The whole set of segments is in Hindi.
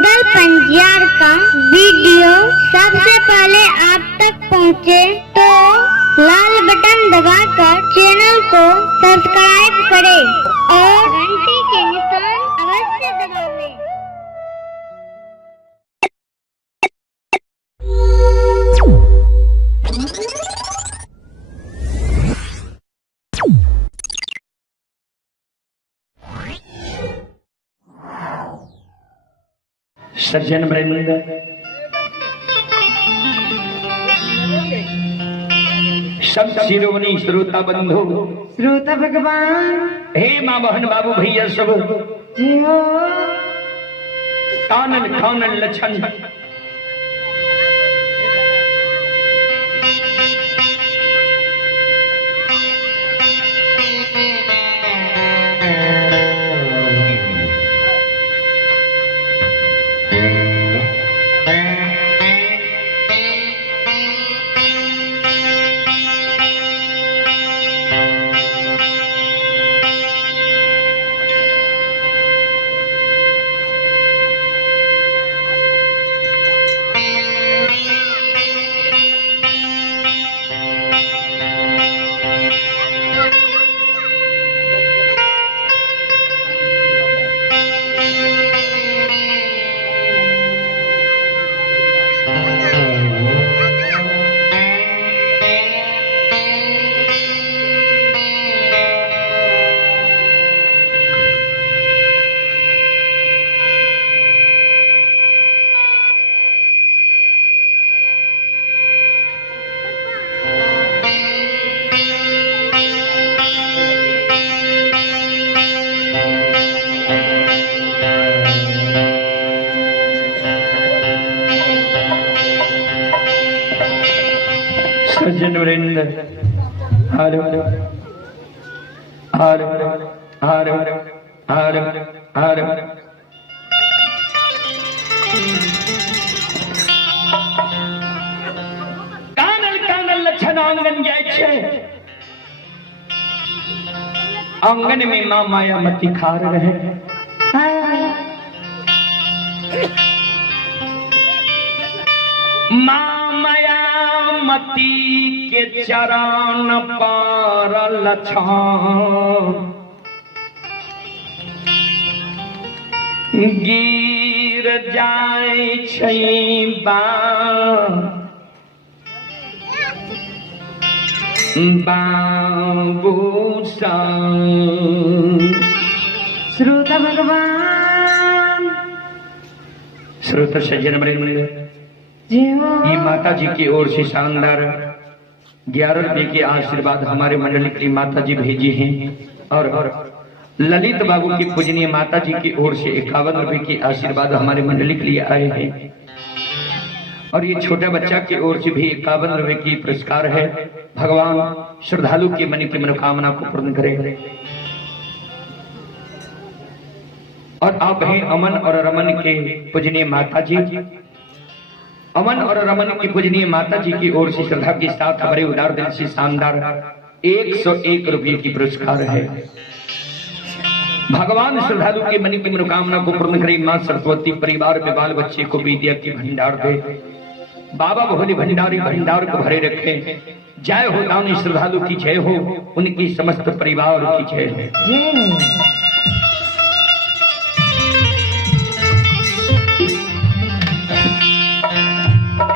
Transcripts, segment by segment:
रुदल पंजियार का वीडियो सबसे पहले आप तक पहुंचे तो लाल बटन दबाकर चैनल को सब्सक्राइब करें और घंटी के निशान अवश्य दबावें। सज्जन वृंद, सब शिरोमणि श्रोता बंधु, श्रोता भगवान, हे माँ बहन बाबू भैया सब जी हो। कानन खानन लछन सज्जन वृंद, हर हर हर हर हर हर कानल कानल लक्षण आंगन जाय छे। आंगन में माँ मायामती खार रहे। माँ मायामती के चरण पर लछन गिर जाय छै बाबू श्रोता भगवान, श्रोता सज्जन वृंद, जी हो। ये माता जी की ओर से शानदार 11 रुपए के आशीर्वाद हमारे मंडल की माता जी भेजी हैं और ललित बाबू की पूजनीय माता जी की ओर से 51 रुपए के आशीर्वाद हमारे मंडली के लिए आए हैं और ये छोटे बच्चा की ओर से भी 51 रुपए की पुरस्कार है। भगवान श्रद्धालु के मन की मनोकामना को पूर्ण करें। और आप हैं अमन और रमन के पूजनीय माता जी। अमन और रमन की पूजनीय माता जी की ओर से श्रद्धा के साथ हमारे उदार दिल से शानदार 101 रुपये की पुरस्कार है। भगवान श्रद्धालु के मन की मनोकामना को पूर्ण करे। मां सरस्वती परिवार में बाल बच्चे को विद्या की भंडार दे। बाबा भोले भंडारी भंडार को भरे रखे। जय हो दानी श्रद्धालु की जय हो, उनकी समस्त परिवार की जय हो।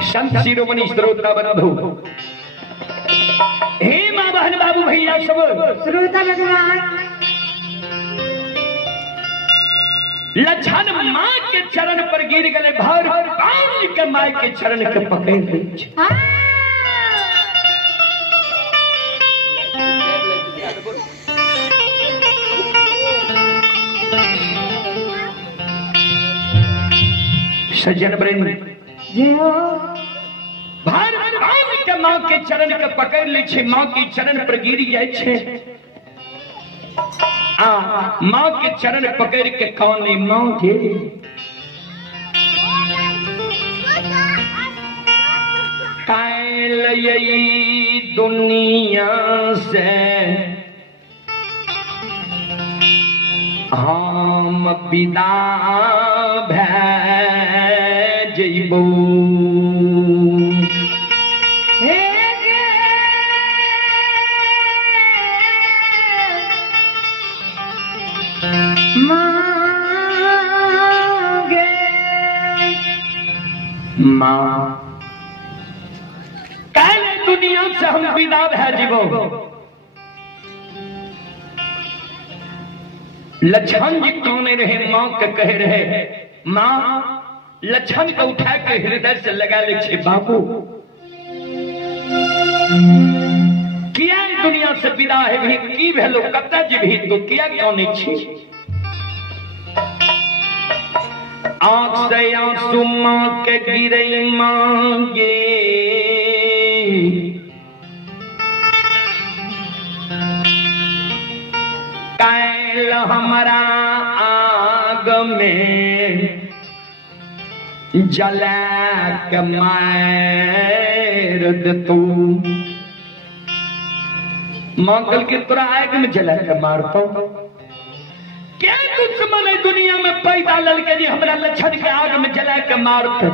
संत शिरोमणि श्रोता बंधु, हे माँ बहन बाबू भैया सब श्रोता भगवान, लछन माँ के चरण पर गिर गए। भर कान के माँ के चरण के पकड़ लीजिए। सज्जन वृंद, जी हो। भर कान के माँ के चरण के पकड़ लीजिए। माँ के चरण पर गिर जाए छे। माँ के चरण पकड़ के कौन माँ के कायल यही दुनिया से हम विदा भै जइबो माँ काल दुनिया से हम विदा भै जइबो। लक्ष्मण जी कौन रहे माँ के कहे रहे माँ लक्ष्मण को उठा के हृदय से लगा ले छे बाबू किया दुनिया से विदा है भी की भेलो कत जी भी तो किया कौन छी। आंख से आंसू माँ के गिरे मांगे कैल हमारा आग में जला के मार तू मंगल के तोरा आग में जला के मारतो क्या दुश्मन है दुनिया में पैदा लड़के जी हमरा लक्षण के आग में जला के मारते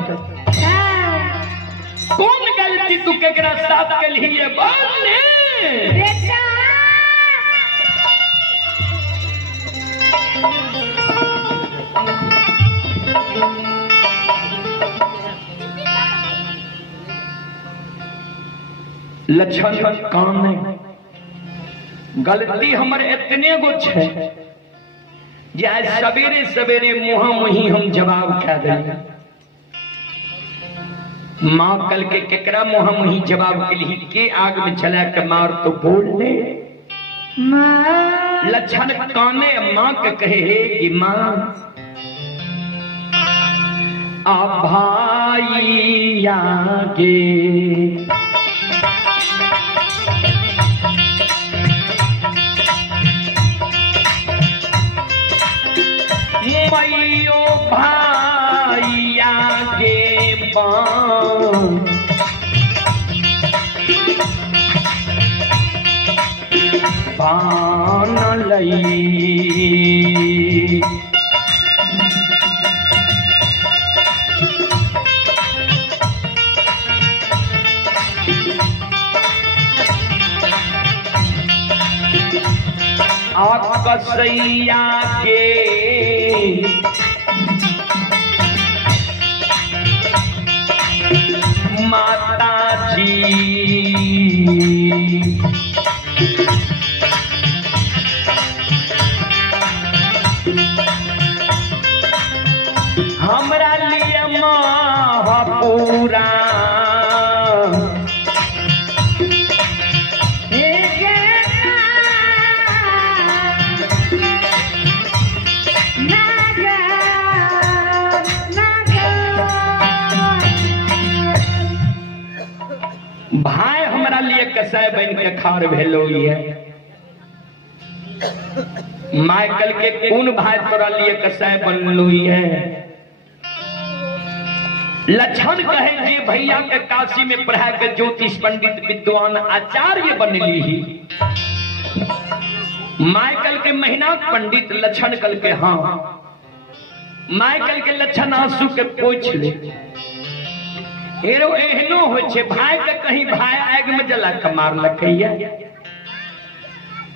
कौन गलती तू केकरा साथ के लिए बोल बेटा लक्षण काम नहीं गलती हमर इतने गो छे जे आज सवेरे सवेरे मुहा मुही हम जवाब कह देंगे। माँ कल के केकरा मुहा मुही जवाब के लिए के आग में चला के मार तो बोल ले लक्षण काने माँ के कहे कि माँ आप भाई आगे मैयो भाई आगे बान लई आप कसैया के माता जी हमरा लिए माँ पूरा भाई हमरा लिए कसाय बन के खार भेलो है माइकल के कौन भाई तोरा लिए कसाय बनलो है। लक्षण कहे जे भैया के काशी में पढ़ा के ज्योतिष पंडित विद्वान आचार्य बनली ही माइकल के मेहनत पंडित लक्षण कल के हाँ माइकल के लक्षण आंसू के पोछ ले एरो एहनो हो छे भाई के कहीं भाई आग में जला के मार लखैया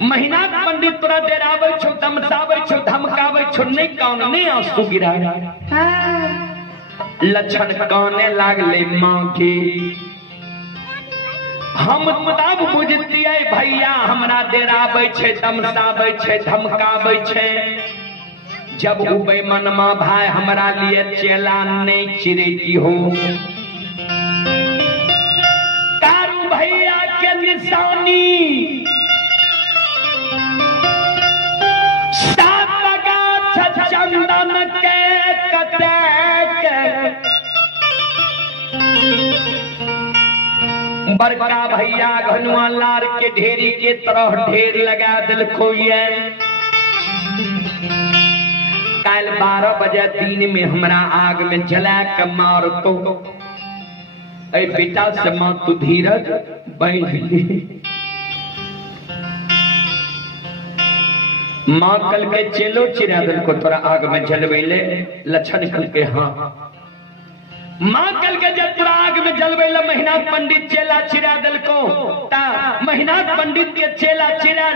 महीना पंडित तोरा डेरावे छो धमकावे छो धमकावे छो नहीं कौन नहीं आंसू गिरा लक्षण काने लागले माँ के हम तब बुझतिए भैया हमरा डेरावे छे धमकावे छे धमकावे छे जब उबे मनमा भाई हमरा लिए चेला नहीं चिरेती हो कारू भैया के निशानी सात गाछ चंदन के कटे बड़का भैया घनुआ लार के ढेरी के तरह ढेर लगा दिल खोइए कल 12 बजे दिन में हमरा आग में जला के मार तो ऐ बेटा से मां तू धीरज बैठ माँ कल के चेलो चिरादल को तोरा आग में जलवेले लक्षण कल के हाँ माँ कल के जब तोरा आग में जलवेले महीनाथ पंडित चेला चिरादल को ता महीनाथ पंडित के चेला चिरा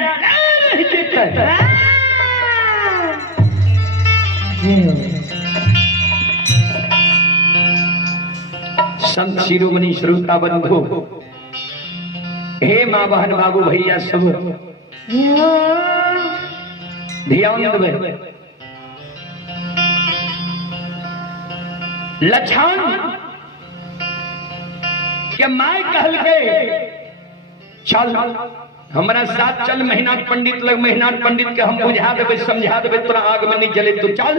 संत शिरोमणि श्रोता बंधु हे माँ बहन बाबू भैया सब ध्यान देवे लक्षण के माय कहल के चल हमारा साथ चल महीनाथ पंडित लग महीनाथ पंडित के हम बुझा देवे समझा देवे तोरा आग में नहीं जले तो चल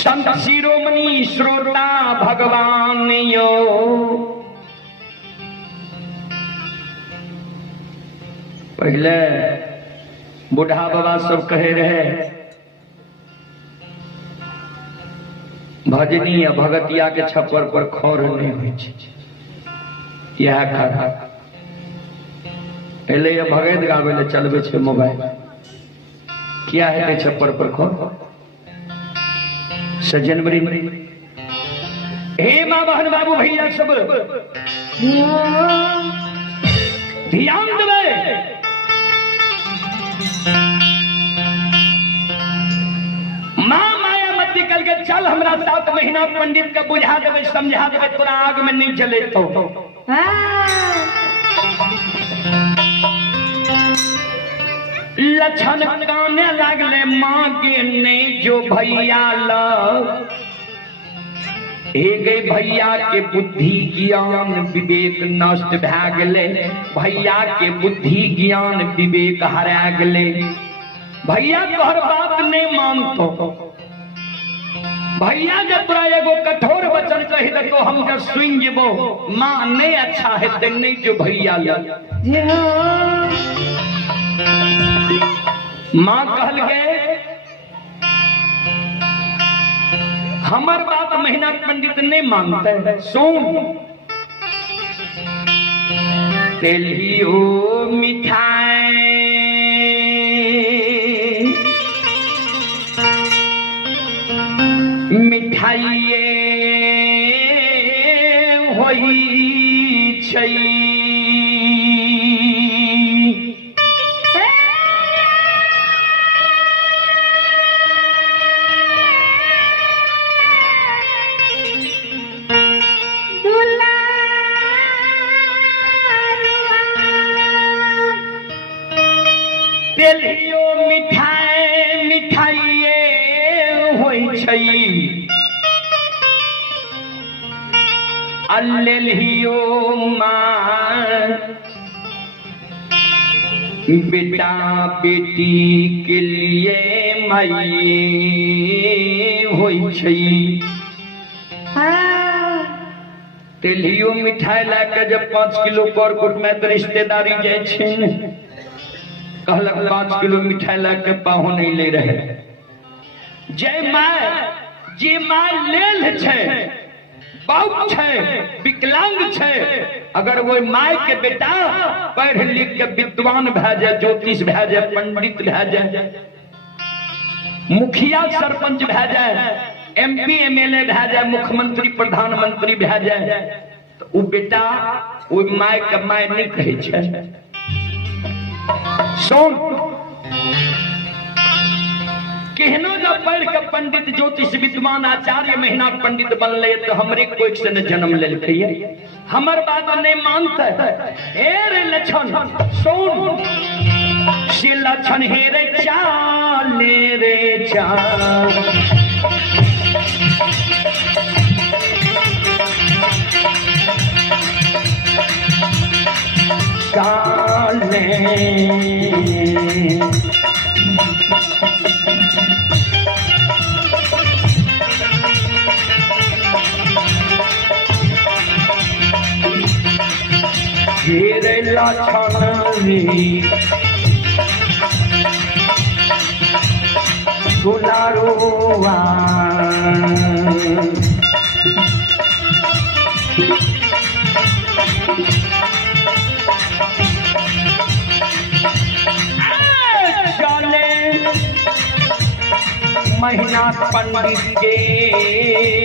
संत शिरोमणि श्रोता भगवान यो पहले बूढ़ा बाबा सब कहे रहे भजनी या भगतिया के छप्पर पर खौर नहीं हुई यह खा पहले ये भगत गावे ले चलबे छे मोबाइल क्या है छप्पर पर खौर जनवरी हे माँ बहन बाबू भैया सब ध्यान देवे माँ माया मत निकल के चल हमरा साथ महीना पंडित का बुझा देवे समझा देवे तोरा आग में नहीं जले तो लक्षण काने लगले माँ के नहीं जो भैया लग हे गए भैया के बुद्धि ज्ञान विवेक नष्ट भै गेले भैया के बुद्धि ज्ञान विवेक हरा गेले भैया तोहर बात नहीं मानतो भैया जब तोरा एगो कठोर वचन कही दे तो हम जब सुन जेबो माँ नहीं अच्छा है ते नहीं जो भैया लग माँ कहल गए हमार बात महीना पंडित नहीं मानते सुन तेलियो मिठाई मिठाइए होई छई तेलियो मिठाई मिठाइए होई छई अल्लेलियो माँ बेटा बेटी के लिए माई होई छई तेलियो मिठाई लाके जब 5 किलो पर कुट में रिश्तेदारी जाए छे कहलक 5 किलो मिठाई लाके पाहो नहीं ले रहे जय माय जे माय लेल छे बहुत छे विकलांग छे अगर वो माय के बेटा पढ़ लिख के विद्वान भै जाए ज्योतिष भै जाए पंडित भै जाए मुखिया सरपंच भै जाए MP MLA भै जाए मुख्यमंत्री प्रधानमंत्री भै जाए तो वो बेटा वो माय के माय नहीं कहे छे सुन केहनो जब पढ़ के पंडित ज्योतिष विद्वान आचार्य महीना पंडित बनले तो हमरे कोई से न जन्म लेलकै हमर बात नहीं मानते हे रे लक्षण सुन से लक्षण हे रे चाल रे चाल चाले घेरे लक्षणी दुलारुआ महीना पंडित के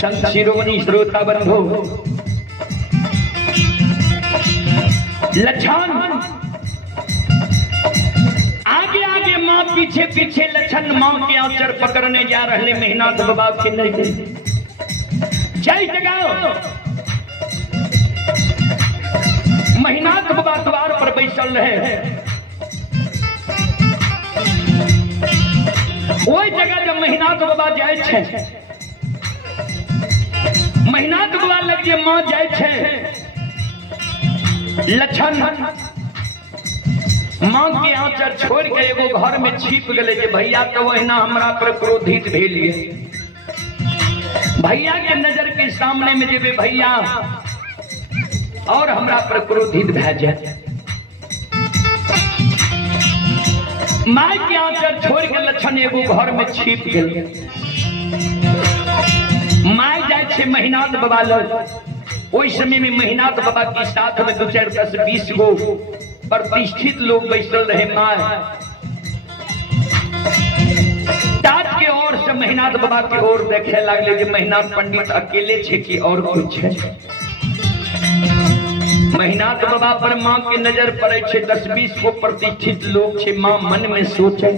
संत शिरोमणि श्रोता बंधु लक्षण आगे आगे माँ पीछे पीछे लक्षण माँ के आचर पकड़ने जा रहे मेहनाथ बाबा के नहीं जय जगाओ मेहनाथ बाबा द्वार पर बैसल रहे वही जगह जब मेहनाथ बाबा जाए छे मेहनाथ बाबा लगे माँ जाए छे लक्षण माँ के आंचर छोड़ के एगो घर में छिप गए जे भैया तो वहीना हमरा पर क्रोधित भेलिए भैया के नजर के सामने में जेबे भैया और हमरा पर क्रोधित भै जाए माँ के आंचर छोड़ के लक्षण एगो घर में छिप गए माय जाए छे मेहनाथ बाबा लग ओई समय में मेहनाथ बाबा के साथ में 2 4 10 20 गो प्रतिष्ठित लोग बैसल रहे माय तात के ओर से मेहनाथ बाबा के ओर देखे लगले जे मेहनाथ पंडित अकेले छे कि और कुछ है मेहनाथ बाबा पर माँ के नजर पड़े छे 10 20 गो प्रतिष्ठित लोग छे माँ मन में सोचे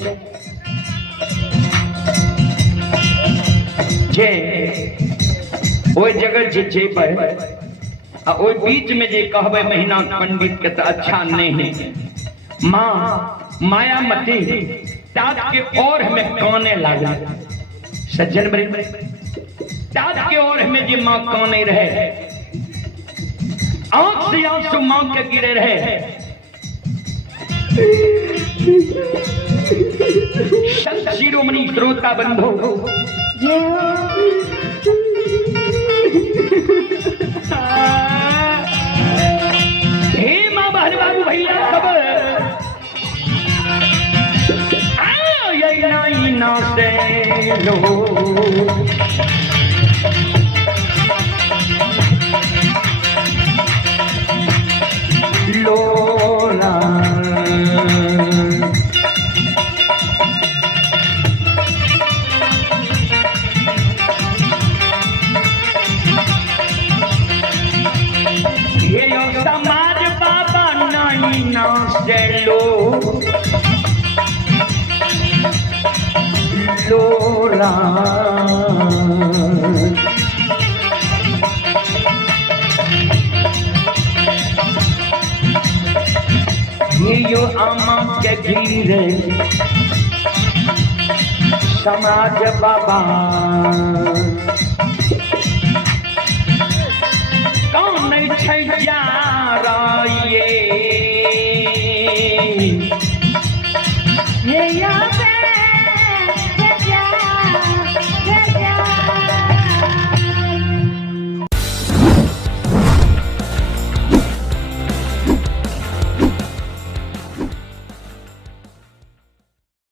जे ओई जगह जे जेबै आ ओई बीच में जे कहबै मेहनाथ पंडित के तो अच्छा नहीं माँ माया मती तात के और हमें काने लगा सज्जन बड़े तात के और हमें जे माँ काने रहे आंख से आंसू माँ के गिरे रहे संत शिरोमणि श्रोता बंधु हे माँ बहन बाबू भैया सब आई ना से लो लोला समाज बाबा नहीं ना चलो लोला यो आमा के गिरे समाज बाबा कौन नहीं जा रही